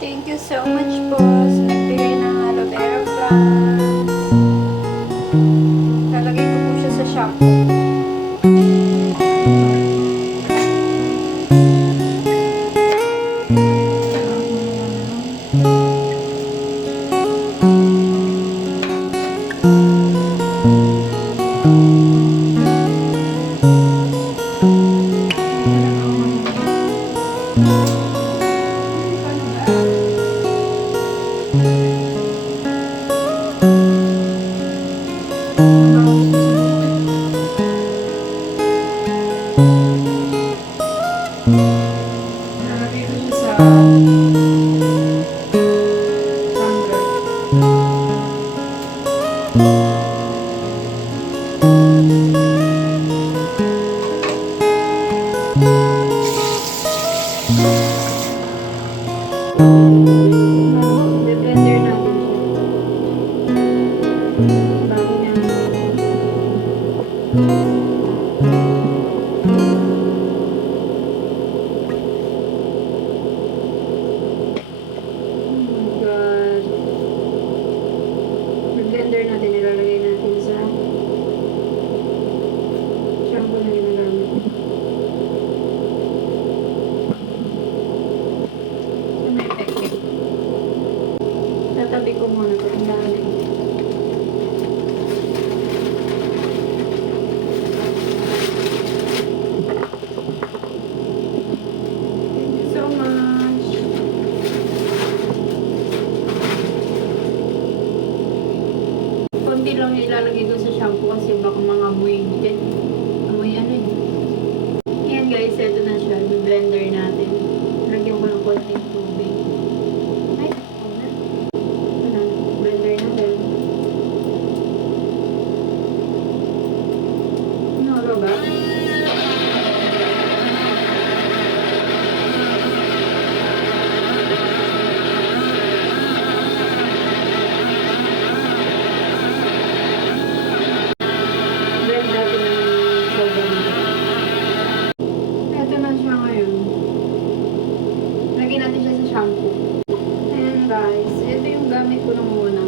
Thank you so much po sa nagbigay ng aloe vera plants. Lalagay ko po siya sa shampoo. Lalagay ko siya sa blender natin siya. Bago niya. Blender natin, ilalagay natin sa shampoo na ginagamit. So, may effective. Tatabi ko muna ito. Ang dami. Thank you so much. Konti lang ilalagay ko sa shampoo kasi baka mga amoy din. Amoy ano eh. Yan guys, ito na siya. Blender natin. Lagyan ko ng konting tubig. Ay, wala. Wala. Blender natin. Ano ba? Blend natin ng sobrang. Ito na siya ngayon. Lagyan natin siya sa shampoo. Ayan guys, ito yung gamit ko nung una.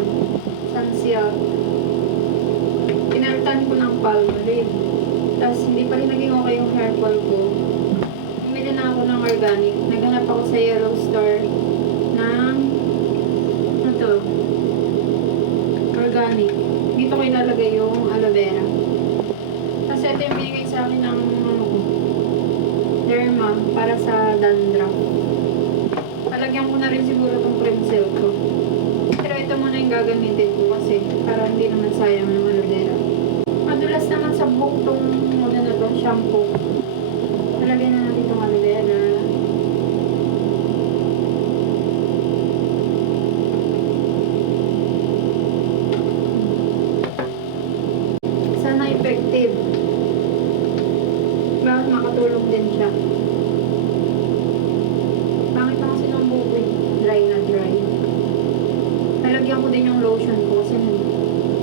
Sunsilk. Pinalitan ko ng Palmolive. Tapos hindi pa rin naging okay yung hair fall ko. Bumili na ako ng organic. Naghanap ako sa Yellow Star ng ito, organic. Dito ko ilalagay yung aloe vera. Kasi ito yung binigay sa akin ng Derma para sa dandruff. Palagyan ko na rin siguro itong Premsil ko. Pero ito muna yung gagamitin ko kasi para hindi naman sayang ng aloe vera. Madulas naman sa buhok itong muna na itong shampoo. Palagyan na natin itong aloe vera. Sana effective. Bakit makatulong din siya. Pangit na kasi ng buhok eh. Dry na dry. Nalagyan ko din yung lotion ko kasi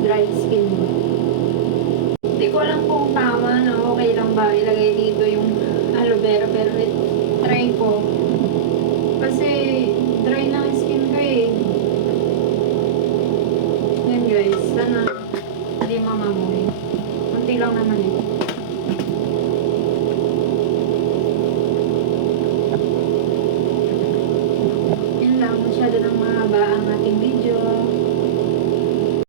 dry skin mo. Hindi ko alam kung tama na okay lang ba ilagay dito yung aloe vera pero try ko. Kasi